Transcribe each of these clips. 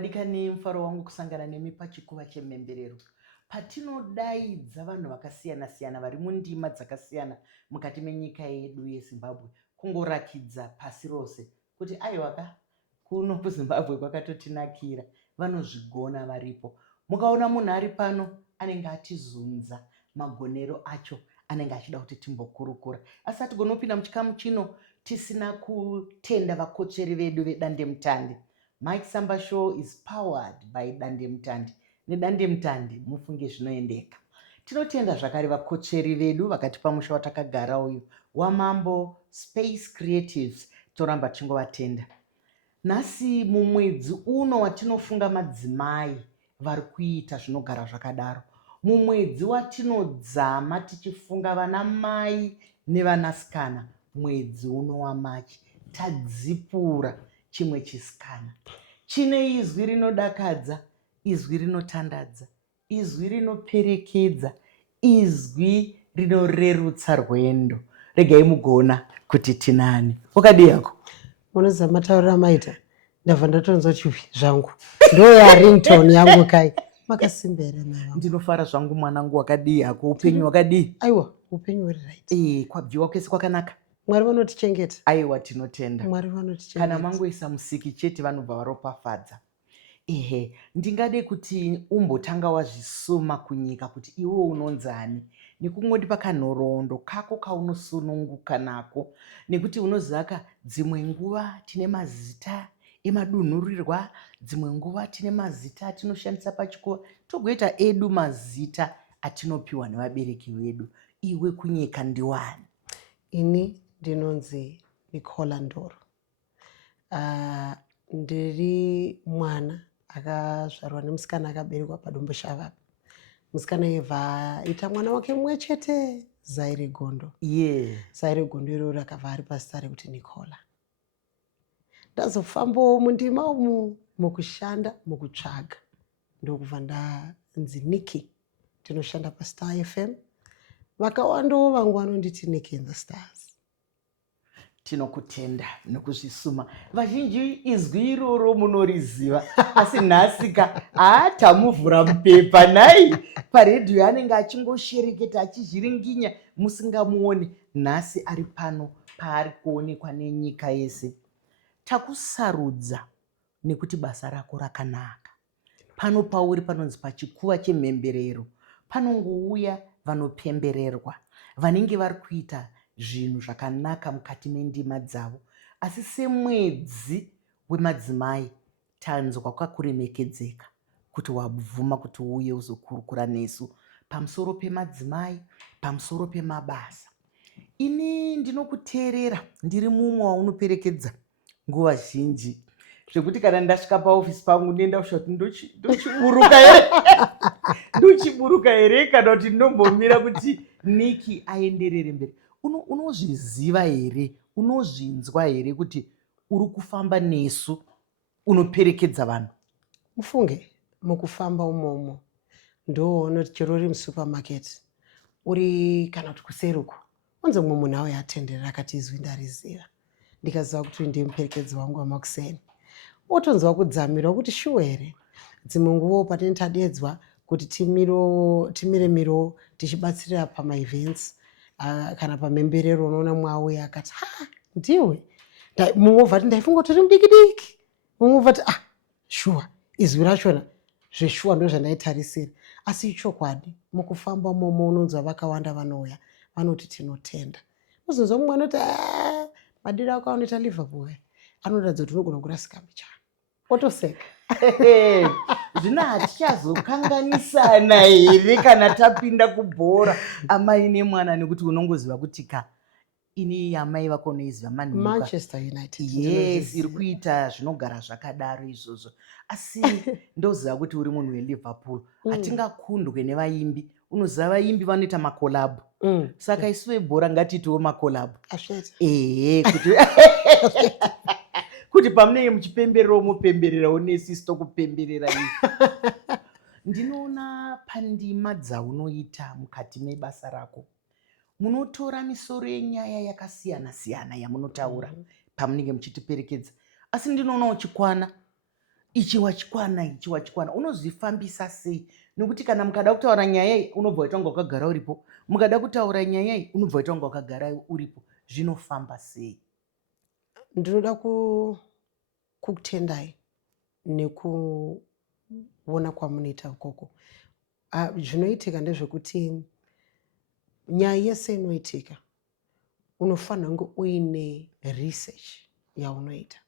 Vadikani, mufaro wangu kusangana nemi pachikuva chemhemberero. Patinodaidza vanhu vakasiyana-siyana vari mundima dzakasiyana mukati menyika yedu yeZimbabwe, kungorakidza pasi rose kuti aiwaka kuno kuZimbabwe kwakatotinakira, vanozvigona varipo. Mukaona munhu ari pano anenge atizunza magonero acho anenge achida kuti timbokurukura. Asi hatigoni kupinda muchikamu chino tisina kutenda vakotsveri vedu vedandemutande. Mike Samba Show is powered by Dandemutande. Nedandemutande mufunge zvinoendeka. Tinotenda zvakare vakotsveri vedu vakatipa musha watakagara uyu waMambo Space Creatives, toramba tichingovatenda. Nhasi mumwedzi uno watinofunga madzimai vari kuita zvinogara zvakadaro, mumwedzi watinodzama tichifunga vana mai nevanasikana, mwedzi uno waMachi, tadzipura chimwe chisikana chine izwi rinodakadza, izwi rinotandadza, izwi rinoperekedza, izwi rinorerutsa rwendo. Regai mugona kuti tinani. Wakadi yako munoziva matauriro amaita, ndabva ndatonzwa chivi zvangu ndoya ringtone yangu kai makasimbere nayo. Ndinofara zvangu mwanangu. Wakadi yako, upenyu wakadi? Aiwa, upenyu huri right. Kwabviwa kwese kwakanaka. Mwari vanotichengeta. Aiwa, tinotenda. Mwari vanotichengeta. Kana mangoisa musiki chete vanobva varopafadza. Ndingade kuti umbotanga wazvisuma kunyika kuti iwe unonzani, nekungoti pakanhoroondo kako kaunosununguka nako, nekuti unoziva dzimwe nguva tine mazita emadunhurirwa, dzimwe nguva tine mazita atinoshandisa pachikova, togoita edu mazita atinopiwa nevabereki vedu. Iwe kunyika ndiwani? Ini ndinonzi Nicola Ndoro. Ndiri mwana akazvarwa nemusikana akaberekwa padombo Shavava. Musikana yebva aita mwana wake mumwe chete, Zaire Gondo. Zaire Gondo iroro rakabva ari pasita rekuti Nicola. Ndazofambawo mundima umu mukushanda mukutsvaga, ndokubva ndanzi Niki. Ndinoshanda paStar FM. Vakawandawo vangu vanonditi Niki in the Stars. Tinokutenda nokuzvisuma. Vazhinji izwi iroro munoriziva, asi nhasika tamuvhura mupepa nai paredhiyo anenge achingoshereketa achizviringinya musingamuoni. Nhasi ari pano paari kuonekwa nenyika yese. Takusarudza nekuti basa rako rakanaka. Pano pauri panonzi pachikuva chemhemberero, panongouya vanopembererwa, vanenge vari kuita zvinhu zvakanaka mukati mendima dzavo. Asi semwedzi wemadzimai tanzwa kwakuremekedzeka kuti wabvuma kuti uuye uzokurukura nesu pamusoro pemadzimai, pamusoro pemabasa. Ini ndinokuteerera, ndiri mumwe waunoperekedza nguva zhinji, zvekuti kana ndasvika paofisi pangu ndenda kusha kuti ndochiburuka here ndochiburuka here kana kuti ndinombomira kuti Niki aenderere mberi. Unozviziva here, unozvinzwa here kuti uri kufamba nesu unoperekedza vanhu? Mufunge mukufamba umomo ndoonoti chero uri musupermarket uri kana kuti kuseruko, unze mumwe munhu auya atenderera akati izwi ndariziva, ndikaziva kuti ndiye muperekedzi wangu wamakuseni. Otonzwa kudzamirwa kuti shuwa here, dzimwe nguva patini tadedzwa kuti timire miro tichibatsirira pamaevents kana pamhemberero, unoona mwauya akati ndiwe mumwe ubva ti ndaifunga kuti uri mudiki-diki, mumwe ubva ti shuwa izwi rachona zveshuwa ndo zvandaitarisira. Asi ichokwadi mukufamba momo unonzwa vakawanda vanouya vanoti tinotenda. Uzonzwa mumwe anoti madiro ako anoita Liverpool, anoratidza kuti unogona kurasika michana, otoseka. Zvino hatichazokanganisana here kana tapinda kubhora amai nemwana, nekuti unongoziva kuti ini amai vako noiziva Manchester United. Yes, iri kuita zvinogara zvakadaro izvozvo. Asi ndoziva kuti uri munhu weLiverpool. Hatingakundwe nevaimbi. Unoziva vaimbi vanoita makolabhu. Saka isu vebhora ngatiitewo makolabhu. Kuti pamunenge muchipembererawo mupembererawo nesu isu tokupemberera imi. Ndinoona pandima dzaunoita mukati mebasa rako munotora misoro yenyaya yakasiyana-siyana yamunotaura pamunenge muchitiperekedza. Asi ndinoona uchikwana ichi wachikwana unozvifambisa sei? Nekuti kana mukada kutaura nyaya iyi unobva waita kunga wakagara uripo, mukada kutaura nyaya iyi unobva waita kunga wakagara uripo. Zvinofamba sei? Ndinoda kukutendai nekuona kwamunoita ukoko. Zvinoitika ndezvekuti nyaya yese inoitika unofanira kunge uine research yaunoita.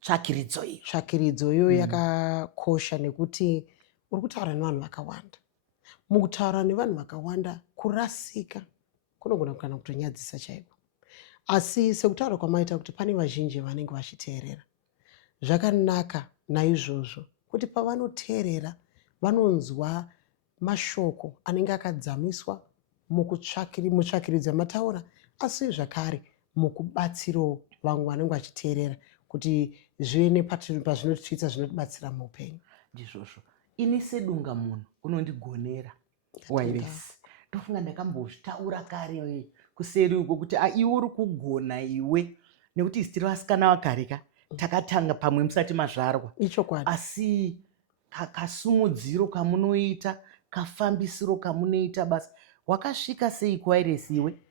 Tsvakiridzo iyo yakakosha nekuti uri kutaura nevanhu vakawanda. Mukutaura nevanhu vakawanda kurasika kunogona kana kutonyadzisa chaiko. Asi sekutaura kwamaita kuti pane vazhinji vanenge vachiteerera, zvakanaka naizvozvo kuti pavanoteerera vanonzwa mashoko anenge akadzamiswa mutsvakiridzo yamataura, asi zvakare mukubatsiro vamwe vanenge vachiteerera kuti zvive nepazvinotiitsa zvinotibatsira muupenyu. Ndizvozvo ini sedunga munhu unondigonera wairesi. Ndofunga ndakambozvitaura kare kuseri uko kuti iwe uri kugona iwe, nekuti isi tiri vasikana vakareka takatanga pamwe musati mazvarwa. Ichokwadi. Asi kasumudziro kamunoita, kafambisiro kamunoita basa, wakasvika sei kuwairesi iwe?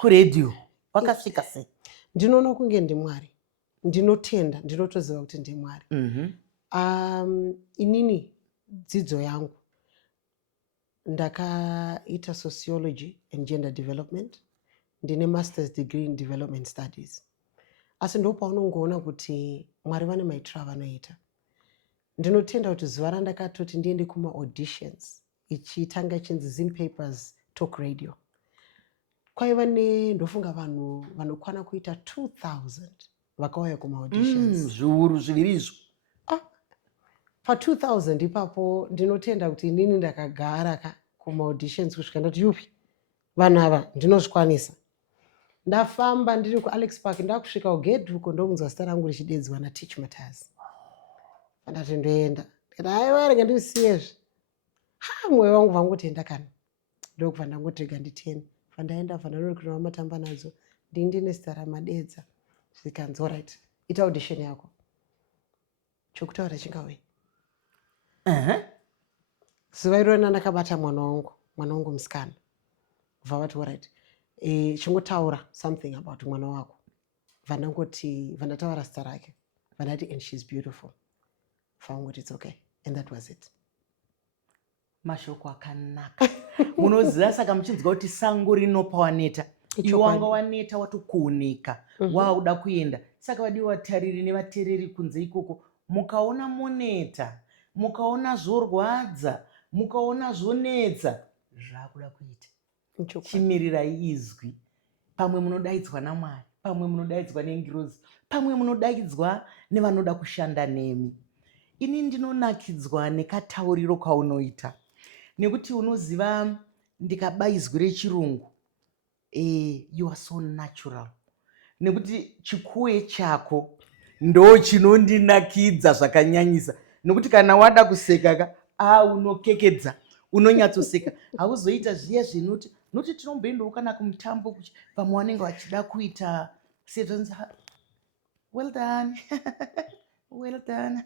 Kuredhiyo wakasvika sei? Ndinoona kunge ndimwari, ndinotenda, ndinotoziva kuti ndimwari. Inini dzidzo yangu ndakaita sociology and gender development, ndine master's degree in development studies. Asi ndo paunongoona kuti mwari vane maitiro avanoita. Ndinotenda kuti zuva randakatoti ndiende kuma auditions ichitanga ichinzi Zim Papers Talk Radio, kwaiva ndofunga vanhu vanokwana kuita 2000 vakauya kuma auditions. Zviuru zviviri izvo. Pa 2000 ipapo ndinotenda kuti inini ndakagara kuma auditions kusvika ndati yupi vanhu ava ndinozvikwanisa. Ndafamba ndiri kuAlex Park, ndakusvika ugedhi uko ndokunzwa zita rangu richidedzwa naTeach Matters. Ndati ndoenda, ndikati haiwa rega ndisiyezve. Mwoyo wangu vangoti enda kani. Ndokubva ndangoti rega nditeni. Vandaenda vandanorikurira matamba nadzo. Ndine zita raMadedza. Zvikanzi alright, ita audition yako. Chokutaura chingauya. Zuva irona ndakabata mwana wangu musikana. Vavati alright, chingotaura something about mwana wako. Vandataura zita rake. Vandati and she's beautiful. Vangoti it's okay, and that was it. Mashoko akanaka. Munoziva saka muchinzwa kuti sango rinopa waneta. Iwe wanga waneta watokuoneka, wauda kuenda. Saka vadiwa vatariri nevateereri kunze ikoko, mukaona moneta, mukaona zvorwadza, mukaona zvonetsa, zvakuda kuita. Chimirirai izwi. Pamwe munodaidzwa naMwari, pamwe munodaidzwa nengirozi, pamwe munodaidzwa nevanoda kushanda nemi. Ini ndinonakidzwa nekatauriro kaunoita, nekuti unoziva ndikabaizwa rechirungu, you are so natural. Nekuti chikuwe chako ndo chinondinakidza zvakanyanyisa. Nekuti kana wada kuseka unokekedza, unonyatsoseka. Hauzoita zviye zvinoti noti tinomboendawo kana kumutambo pamwe vanenge vachida kuita setonza well done. Well done.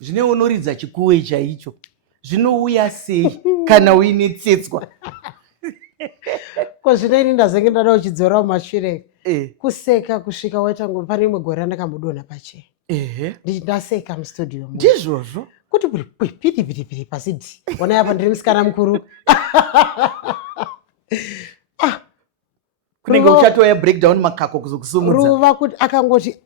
Zvine unoridza chikuwe chaicho. Zvinouya sei kana uine tsetswa? Ko zvino ini ndazenge ndada uchidzora mumashure. Kuseka kusvika waita ngo pane rimwe gore ndakambodonha pache. Ndaseka mustudio. Ndizvozvo. Kuti piti pasidi. Ona apa ndiri musikana mukuru. Kunenge uchatoya breakdown makako kuzokusumudza. Ruva kuti akangoti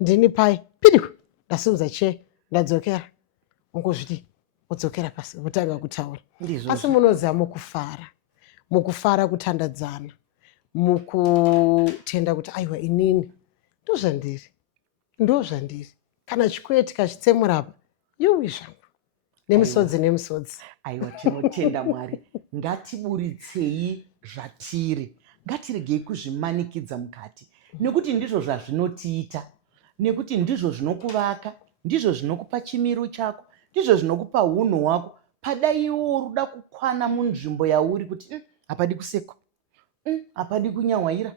ndini pai pidiko ndasimudza che ndadzokera. Ungozviti udzokera pasi utanga kutaura. Asi munoziva mukufara kutandadzana, mukutenda kuti aiwa inini ndozvandiri. Kana chikweti kachitsemurapa yuwi zvangu nemisodzi. Aiwa tinotenda Mwari. Ngatiburitsei zvatiri. Ngatiregei kuzvimanikidza mukati. Nekuti ndizvo zvazvinotiita. Nekuti ndizvo zvinokuvaka, ndizvo zvinokupa chimiro chako, ndizvo zvinokupa hunhu hwako. Padai iwo uruda kukwana munzvimbo yauri kuti hapadi kusekwa, hapadi kunyahwaira,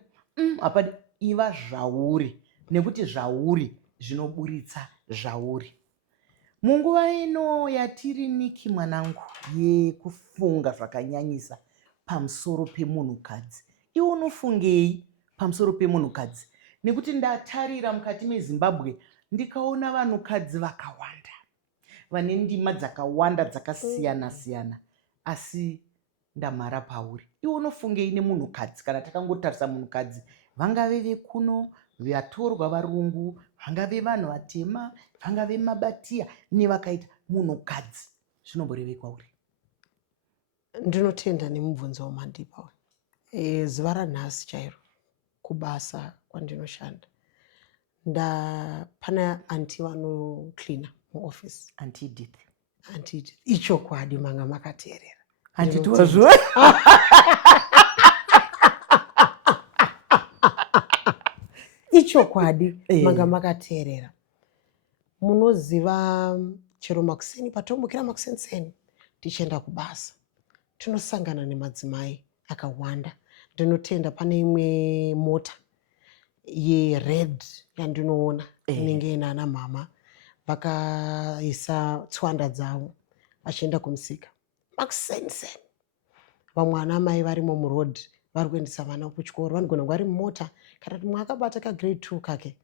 hapadi iva zvauri. Nekuti zvauri zvinoburitsa zvauri. Munguva ino yatiri Niki mwanangu yekufunga zvakanyanyisa pamusoro pemunhukadzi, iwe unofungei pamusoro pemunhukadzi? Nekuti ndatarira mukati meZimbabwe ndikaona vanhukadzi vakawanda vane ndima dzakawanda dzakasiyana siyana, asi ndamhara pauri. Iwe unofungei nemunhukadzi? Kana takangotarisa munhukadzi, vangave vekuno, vatorwa varungu, vangave vanhu vatema, vangave mabatiya nevakaita, munhukadzi zvinomborevei kwauri? Ndinotenda nemubvunzo wamandipa. Zuva ranhasi chairo kubasa kwandinoshanda, pana anti vanoklina muofisi. Anti Edith. Ichokwadi manga makateerera. Handitiwazvo. Ichokwadi manga makateerera. Munoziva chero makuseni patomukira makuseni tichienda kubasa tinosangana nemadzimai akawanda. Ndinotenda pane imwe mota yered yandinoona inenge inana mama vakaisa tswanda dzavo vachienda kumusika makuseni. Vamwe ana mai varimo murodhi vari kuendesa vana kuchikoro, vanogona kunge vari mumota kana kuti mumwe akabata kagrade 2 kake.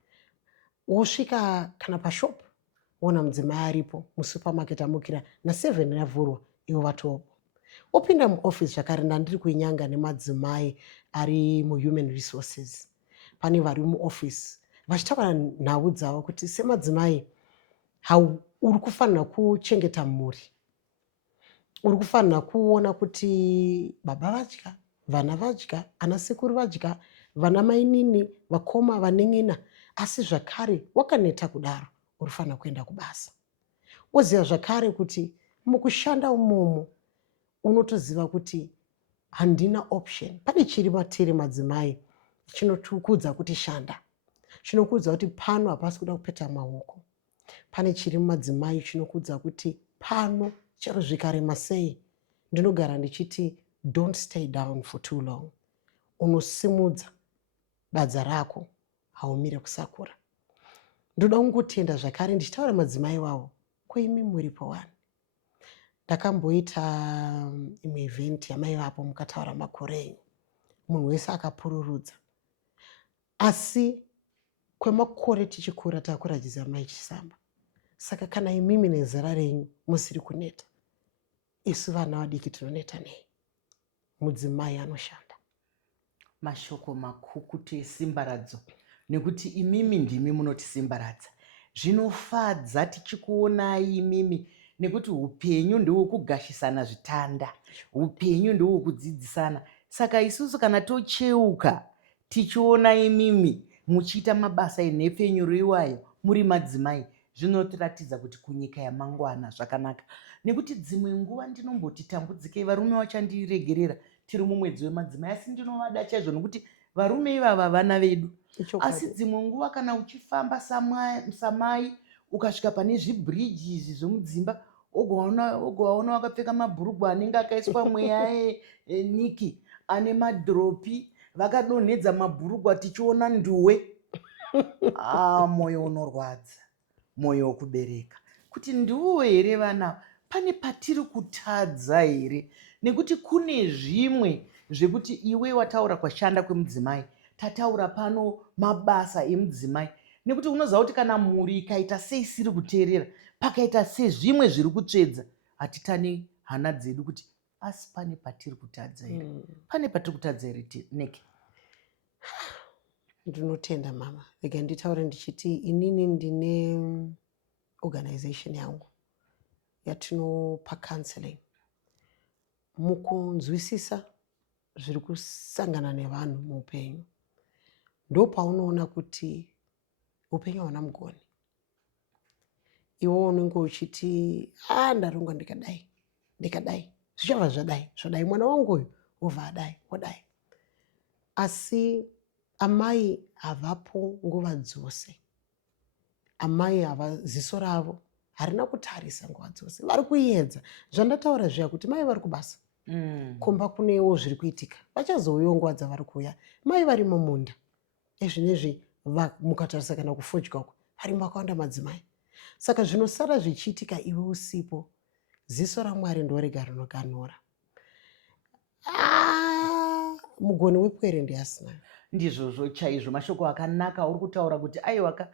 Wosvika kana pashopu wona mudzimai aripo, musupamaketi amukira na7 yavhurwa ivo vatopo. Opinda muofisi zvakare, ndandiri kuinyanga nemadzimai ari muhuman resources. Pane vari muofisi vachitaura nhau dzavo kuti semadzimai uri kufanira kuchengeta mhuri, uri kufanira kuona kuti baba vadya, vana vadya, ana sekuru vadya, vana mainini, vakoma vanen'ina. Asi zvakare wakaneta kudaro uri kufanira kuenda kubasa. Woziva zvakare kuti mukushanda umomo unotoziva kuti handina option. Pane chiri matiri madzimai chinotukudza kuti shanda, chinokudza kuti pano hapasi kuda kupeta maoko. Pane chiri madzimai chinokudza kuti pano chero zvikarema sei ndinogara ndichiti don't stay down for too long. Unosimudza badza rako, haumire kusakura. Ndoda kungotenda zvakare ndichitaura madzimai wavo, koimi muripo wani. Ndakamboita imwe event yamaivapo mukataura makore enyu, munhu wese akapururudza. Asi kwemakore tichikura takuratidza maichisamba. Saka kana imimi nezera renyu musiri kuneta, isu vana vadiki tinoneta nei? Mudzimai anoshanda. Mashoko makukutu esimba radzo, nekuti imimi ndimi munotisimbaradza. Zvinofadza tichikuonai imimi, nekuti upenyu ndohwekugashisana zvitanda, upenyu ndohwekudzidzisana. Saka isusu kana tocheuka tichiona imimi muchiita mabasa enhepfenyuro iwayo muri madzimai, zvinotiratidza kuti kunyika yamangwana zvakanaka. Nekuti dzimwe nguva ndinomboti tambudzikei, varume vachandiregerera tiri mumwedzi wemadzimai, asi ndinovada chaizvo nekuti varume ivava vana vedu. Asi dzimwe nguva kana uchifamba samai ukasvika pane zvibhiriji izvi zvemudzimba, ogovaona vakapfeka mabhurugwa anenge akaiswa mweya Niki ane madhiropi, vakadonhedza mabhurugwa tichiona nduwe. Mwoyo unorwadza, mwoyo wekubereka. Kuti ndiwo here vana, pane patiri kutadza here? Nekuti kune zvimwe zvekuti iwe wataura kwashanda kwemudzimai, tataura pano mabasa emudzimai. Nekuti unoziva kuti kana mhuri ikaita seisiri kuteerera, pakaita sezvimwe zviri kutsvedza, hatitani hana dzedu kuti asi pane patiri kutadza here? Pane patiri kutadza here Niki? Ndinotenda mama. Rega nditaure ndichiti inini ndine organization yangu yatinopa counseling. Mukunzwisisa zviri kusangana nevanhu muupenyu, ndopaunoona kuti upenyu hauna mugoni. Iwo unenge uchiti ndarongwa ndikadai, zvichava zvadai, mwana wangu uyu wobva odai. Asi amai havapo nguva dzose. Amai ziso ravo harina kutarisa nguva dzose, vari kuedza. Zvandataura zviya kuti mai vari kubasa, komba kunewo zviri kuitika, vachazouyawo nguva dzavari kuuya. Mai vari mumunda ezvinezvi mukatarisa kana kufodya uko, parimo vakawanda madzimai. Saka zvinosara zvichiitika iwe usipo, ziso raMwari ndorega rinoganura. Mugoni wepwere ndiasinayo. Ndizvozvo chaizvo, mashoko akanaka uri kutaura kuti aiwaka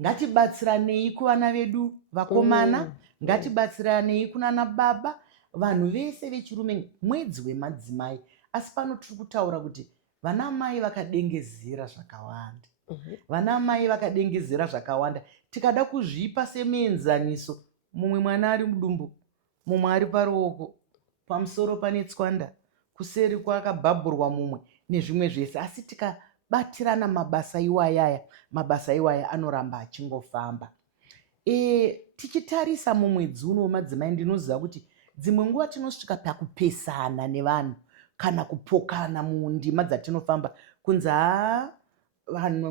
ngatibatsiranei kuvana vedu vakomana, ngatibatsiranei kunana baba, vanhu vese vechirume, mwedzi wemadzimai. Asi pano tiri kutaura kuti vana mai vakadengezera zvakawanda, vana mai vakadengezera zvakawanda. Tikada kuzvipa semuenzaniso, mumwe mwana ari mudumbu, mumwe ari paruoko, pamusoro pane tswanda, kuseri kwakabhabhurwa mumwe nezvimwe zvese. Asi tikabatirana mabasa iwaya anoramba achingofamba. Tichitarisa mumwedzi uno wemadzimai, ndinoziva kuti dzimwe nguva tinosvika pakupesana nevanhu kana kupokana mundima dzatinofamba, kunzi vanhu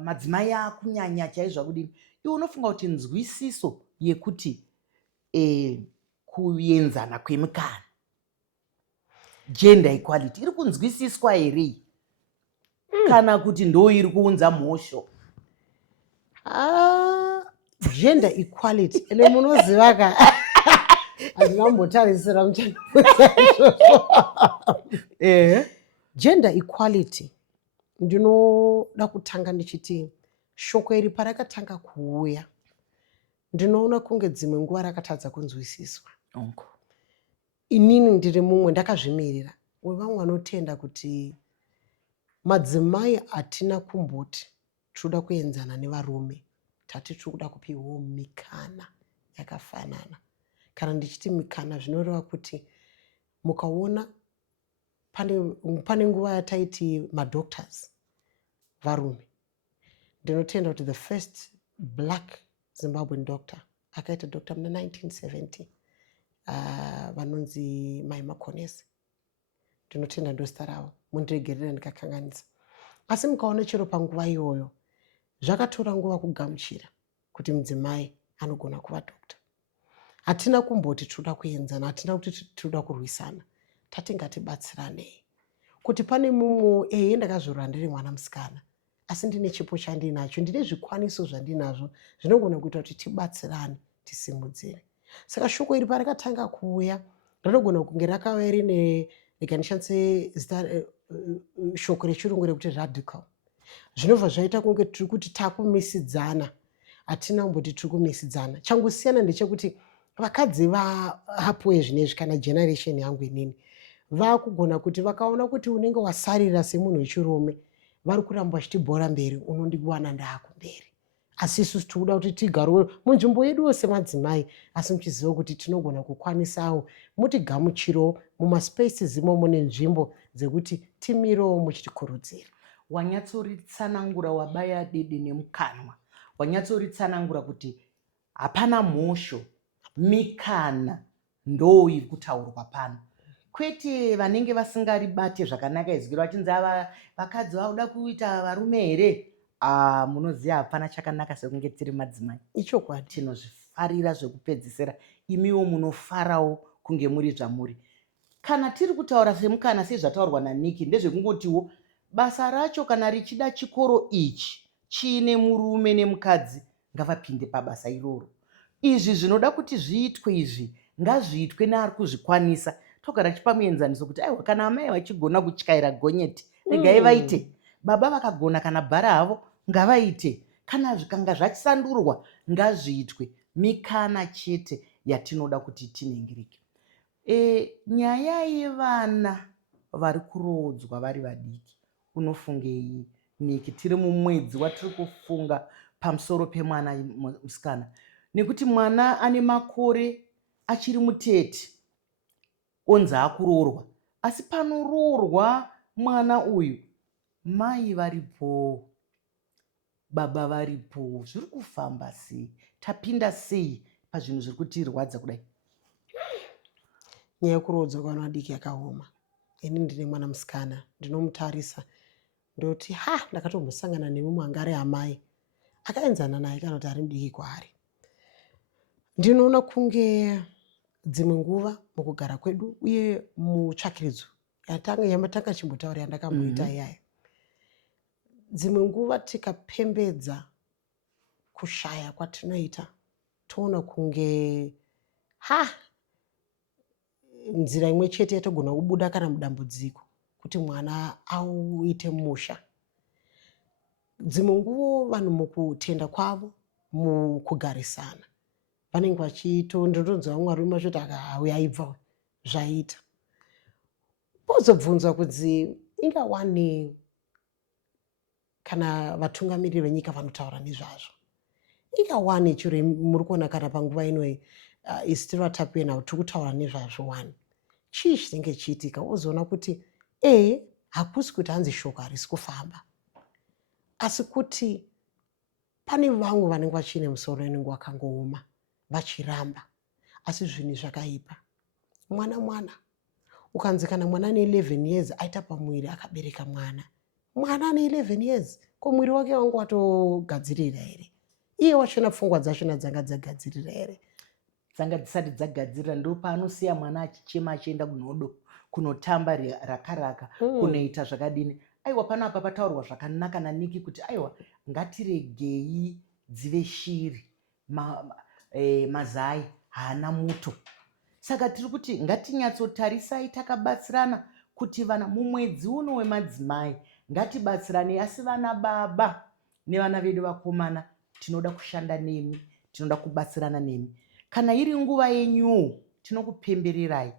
madzimai akunyanya chaizvo kudini. Iwe unofunga kuti nzwisiso yekuti kuenzana kwemukana, gender equality, iri kunzwisiswa here kana kuti ndo iri kuunza mhosho? Gender equality ele munoziva ka handinambotarisira muchano. Gender equality ndinoda kutanga ndichiti shoko iri parakatanga kuuya ndinoona kunge dzimwe nguva rakatadza kunzwisiswa. Inini ndiri mumwe ndakazvimirira wevamwe vanotenda kuti madzimai hatina kumboti tinoda kuenzana nevarume, tati tiri kuda kupiwawo mikana yakafanana. Kana ndichiti mikana zvinoreva kuti mukaona pane nguva yataiti madoctors varume. Ndinotenda kuti the first black Zimbabwean doctor akaita doctor muna 1970 vanonzi Mai Makonesi. Ndinotenda ndozita ravo, mundiregerera ndikakanganisa. Asi mukaona chero panguva iyoyo zvakatora nguva kugamuchira kuti mudzimai anogona kuva doctor. Hatina kumboti tinoda kuenzana, hatina kuti tinoda kurwisana, tati ngatibatsiranei. Kuti pane mumwe ndakazorora ndiri mwana musikana, asi ndine chipo chandinacho, ndine zvikwaniso zvandinazvo zvinogona kuita kuti tibatsirane, tisimudzire. Saka shoko iri parakatanga kuuya rinogona kunge rakauya rine, rikanishandise zita shoko rechirungu rekuti radical. Zvinobva zvaita kunge tiri kuti takumisidzana, hatina kumboti tiri kumisidzana. Changosiyana ndechekuti vakadzi vapo zvinezvi kana generation yangu inini vakugona kuti vakaona kuti unenge wasarira semunhu wechirume, vari kuramba vachitibhora mberi, unondiwana ndaakumberi. Asi isusu tinoda kuti tigarewo munzvimbo yedu yose madzimai, asi muchiziva kuti tinogona kukwanisawo mutigamuchiro mumaspaces imomo nenzvimbo dzekuti timirewo muchitikurudzira. Wanyatsoritsanangura, wabaya dede nemukanwa, wanyatsoritsanangura kuti hapana mhosho, mikana ndo iri kutaurwa pano. Kwete vanenge vasingaribate zvakanaka izwi vachinzi vakadzi vauda kuita varume here. Munoziva hapana chakanaka sekunge tiri madzimai. Ichokwadi. Tinozvifarira zvekupedzisira, imiwo munofarawo kunge muri zvamuri. Kana tiri kutaura semukana sezvataurwa naNiki, ndezvekungotiwo basa racho kana richida chikoro ichi chiine murume nemukadzi ngavapinde pabasa iroro. Izvi zvinoda kuti zviitwe izvi ngazviitwe neari kuzvikwanisa. Togara chipamuenzaniso kuti aiwa kana amai vachigona kutyaira gonyeti regai vaite, baba vakagona kana bhara havo ngavaite, kana zvikanga zvachisandurwa ngazviitwe. Mikana chete yatinoda kuti tiningirike. Nyaya yevana vari kurodzwa vari vadiki, unofungei Niki? Tiri mumwedzi watiri kufunga pamusoro pemwana musikana, nekuti mwana ane makore achiri mutete onzi akuroorwa. Asi panoroorwa mwana uyu, mai varipo, baba varipo, zviri kufamba sei? Tapinda sei pazvinhu zviri kutirwadza kudai? Nyaya yekurodzwa kwana vadiki yakaoma. Ini ndine mwana musikana, ndinomutarisa ndoti ndakatombosangana nemumwe anga ari amai akaenzana naye kana kuti ari mudiki kwaari. Ndinoona kunge dzimwe nguva mukugara kwedu uye mutsvakiridzo yamatanga chimbotaura yandakamboita iyayo, dzimwe nguva tikapembedza kushaya kwatinoita toona kunge nzira imwe chete yatogona kubuda kana mudambudziko kuti mwana auite musha. Dzimwe nguvo vanhu mukutenda kwavo mukugarisana vanenge ndinotonzwa vamwe varume vachiti uyu aibva zvaita. Pozobvunzwa kuti ingawani kana vatungamiriri venyika vanotaura nezvazvo, ingawani chiro muri kuona kana panguva inoyi isi tiri vatapena tiri kutaura nezvazvo wani chii chinenge chiitika, ozoona kuti hakusi kuti hanzi shoko harisi kufamba, asi kuti pane vamwe vanenge vachine musoro inenge wakangooma vachiramba. Asi zvinhu zvakaipa mwana ukanzi kana mwana ane 11 years aita pamuviri akabereka mwana ane 11 years ko mwiri wake wangu watogadzirira here? Iye wachona pfungwa dzachona dzanga dzagadzirira here? Dzanga dzisati dzagadzirira. Ndo paanosiya mwana achichema achienda kunotamba rakaraka kunoita zvakadini. Aiwa panapa pataurwa zvakanaka naNiki kuti aiwa ngatiregei dzive shiri mazai haana muto. Saka tiri kuti ngatinyatsotarisai takabatsirana kuti vana mumwedzi uno wemadzimai ngatibatsirane. Asi vana baba nevana vedu vakomana tinoda kushanda nemi, tinoda kubatsirana nemi. Kana iri nguva yenyuwo tinokupembererai.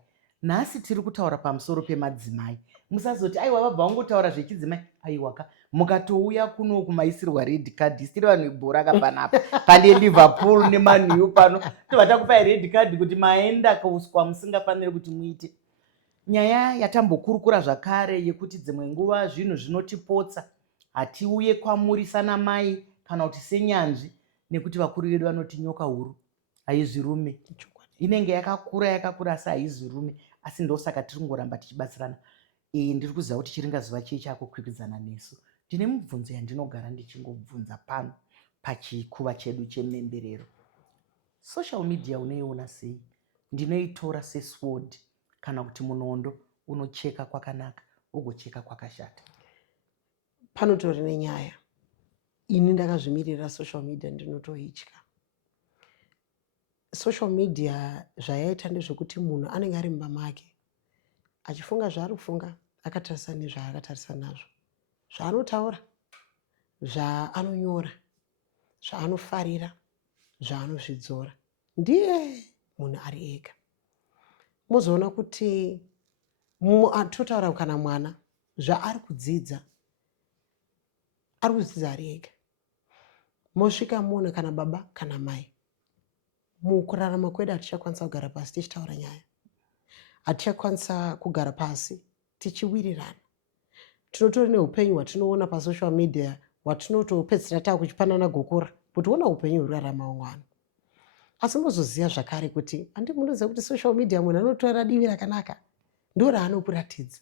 Nhasi tiri kutaura pamusoro pemadzimai. Musazoti aiwa vabva vangotaura zvechidzimai aiwaka mukatouya kuno kumaisirwa red card isiri vanhu vebhora kapanapa pane Liverpool neManU pano tovatakupai red card kuti maenda kauswa musingafaniri kuti muite. Nyaya yatambokurukura zvakare yekuti dzimwe nguva zvinhu zvinotipotsa hatiuye kwamuri sana mai kana kuti senyanzvi nekuti vakuru vedu vanoti nyoka huru haizvirume. Inenge yakakura asi haizvirume. Asi ndosaka tiri kungoramba tichibatsirana. Ndiri kuziva kuti chiringazuva chii chakukwikwidzana nesu. Ndine mibvunzo yandinogara ndichingobvunza pano pachikuva chedu chememberero. Social media unoiona sei? Ndinoitora sesword kana kuti munondo unocheka kwakanaka ugocheka kwakashata. Panotori nenyaya ini ndakazvimirira social media ndinotoitya. Social media zvayaita ndezvekuti munhu anenge ari mumba make achifunga zvaari kufunga akatarisa nezvaakatarisa nazvo, zvaanotaura, zvaanonyora, zvaanofarira, zvaanozvidzora, ndiye munhu ari ega. Mozoona kuti totaura kana mwana zvaari kudzidza ari ega. Mosvika muona kana baba kana mai mukurarama kwedu hatichakwanisa kugara pasi tichitaura nyaya, hatichakwanisa kugara pasi tichiwirirana. Tinotori neupenyu hwatinoona pasocial media hwatinotopedzisira takuchipanana gokora kuti ona upenyu hurarama umwana. Asi mozoziva zvakare kuti handi munoziva kuti social media munhu anotora divi rakanaka ndo raanokuratidza.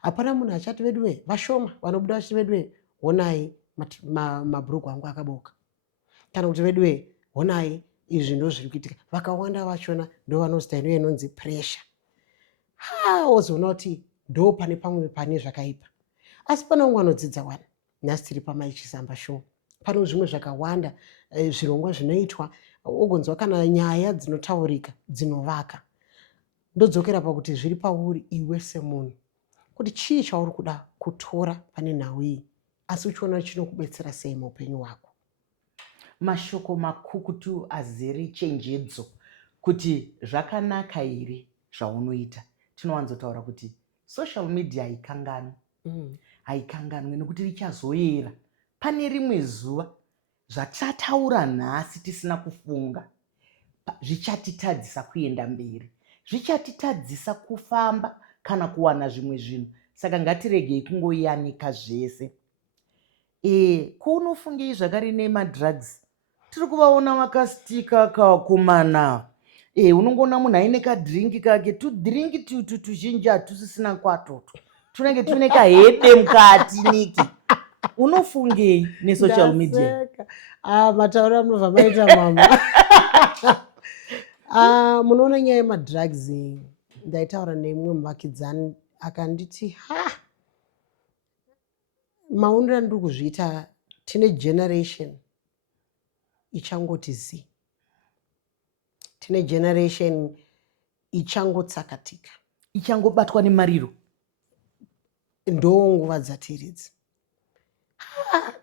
Hapana munhu achati veduwe vashoma vanobuda vachiti veduwe honai mabhurugu angu akaboka, kana kuti veduwe honai izvi ndo zviri kuitika. Vakawanda vachona ndo vanozita ino inonzi pressure. Wozoona kuti ndo pane pamwe pane zvakaipa. Asi pane umwe anodzidza wani. Nhasi tiri paMaichisamba show. Pano zvimwe zvakawanda zvirongwa zvinoitwa ogonzwa kana nyaya dzinotaurika dzinovaka. Ndodzokera pakuti zviri pauri iwe semunhu kuti chii chauri kuda kutora pane nhau iyi asi uchiona chinokubetsera sei muupenyu hwako. Mashoko makukutu azere chenjedzo kuti zvakanaka here zvaunoita. Tinowanzotaura kuti social media haikanganwi. Haikanganwi nekuti richazoyera. Pane rimwe zuva zvachataura nhasi tisina kufunga zvichatitadzisa kuenda mberi, zvichatitadzisa kufamba kana kuwana zvimwe zvinhu. Saka ngatiregei kungoyanika zvese. Kuunofungei zvakare nemadrugs? Tiri kuvaona vakasitika kakumana. Unongoona munhu aine kadhiringi kake, tudhiringi tuzhinji hatusisina kwatoto, tunenge tune kahede mukati. Niki, unofungei nesocial media? Matauro amunobva maita mama. Munoona nyaya yemadrugs, ndaitaura nemumwe muvakidzani akanditi mauniro andiri kuzviita tine generation ichangoti zi. Tine generation ichangotsakatika, ichangobatwa nemariro. Ndo nguva dzatiridzi.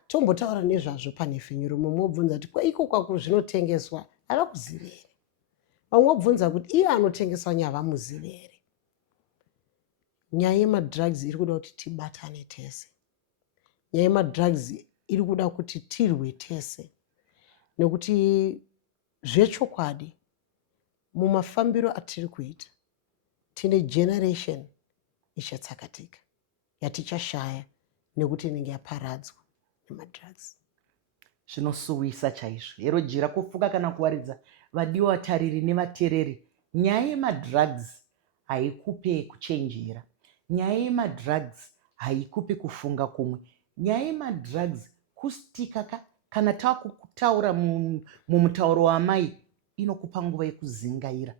Tombotaura nezvazvo panhefenyuro. Mumwe wobvunza kuti kweiko kwako zvinotengeswa havakuzivi here? Vamwe wobvunza kuti iye anotengeswa nyavamuzivi here? Nyaya yemadrugs iri kuda kuti tibatane tese. Nyaya yemadrugs iri kuda kuti tirwe tese. Nekuti zvechokwadi mumafambiro atiri kuita tine generation ichatsakatika yatichashaya nekuti inenge yaparadzwa nemadrugs. Zvinosuwisa chaizvo. Hero jira kufuka kana kuwaridza vadiwa vatariri nevatereri. Nyaya yemadrugs haikupe kuchenjera. Nyaya yemadrugs haikupe kufunga kumwe. Nyaya yemadrugs kustika kana takutaura mumutauro wamai inokupa nguva yekuzingaira.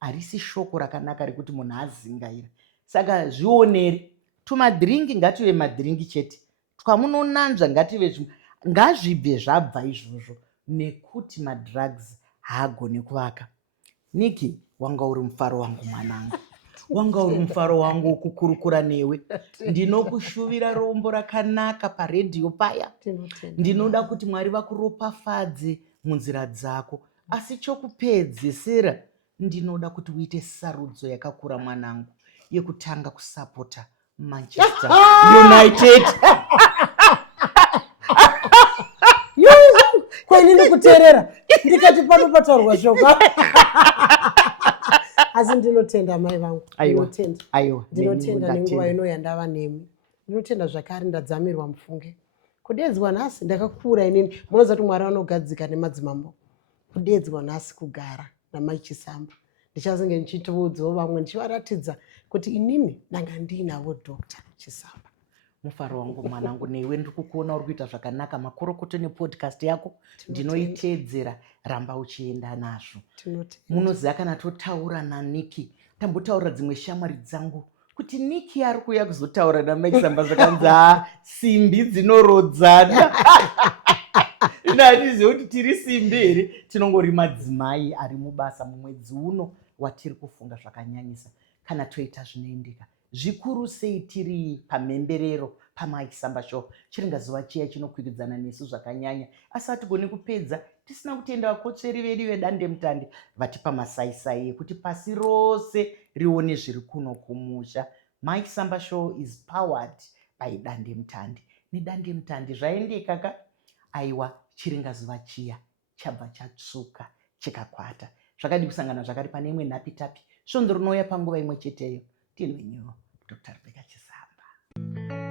Harisi shoko rakanaka rekuti munhu azingaira. Saka zvionere. Tumadhiringi ngative madhiringi chete. Twamunonanzva ngative ngazvibve zvabva izvozvo nekuti madrugs haagoni kuvaka. Niki, wanga uri mufaro wangu mwanangu. Wanga uri mufaro wangu kukurukura newe. Ndinokushuvira rombo rakanaka paredhiyo paya. Ndinoda kuti Mwari vakuropafadze munzira dzako. Asi chokupedzesera ndinoda kuti uite sarudzo yakakura mwanangu yekutanga kusapota Manchester United. Kwainini kuteerera ndikati pano pataurwa shoka. Asi ndinotenda mai vangu. Ndinotenda nenguva ino yandava nemi. Ndinotenda zvakare ndadzamirwa mufunge. Kudedzwa nhasi ndakakura inini. Munoziva kuti Mwari anogadzika nemadzimambo. Kudedzwa nhasi kugara namai Chisamba. Ndichazenge ndichitoudzawo vamwe ndichivaratidza kuti inini ndanga ndiinavo Dr. Chisamba. Mufaro wangu mwanangu, newe ndikukuona uri kuita zvakanaka. Makorokoto nepodcast yako ndinoiteedzera. Ramba uchienda nazvo. Munoziva kana totaura naNiki, tambotaura dzimwe shamwari dzangu kuti Niki ari kuuya kuzotaura namai Chisamba zvakanzi simbi dzinorodzana. Ndatizive kuti tiri simbi here, tinongori madzimai ari mubasa mumwedzi uno watiri kufunga zvakanyanyisa. Kana toita zvinoendeka zvikuru sei tiri pamhemberero paMai Chisamba Show, chiringazuva chiya chinokwiridzana nesu zvakanyanya. Asi hatigoni kupedza tisina kutenda vakotsveri vedu vedande mutande vatipa masaisai ekuti pasi rose rione zviri kuno kumusha. Mai Chisamba Show is powered by dande mutande. Nedande mutande zvaendeka ka? Aiwa, chiringazuva chiya chabva chatsvuka chikakwata. Zvakadi kusangana zvakari pane imwe nhapitapi. Svondo rinouya panguva imwe cheteyo. Tinonyo Dr. Rebecca Chisamba.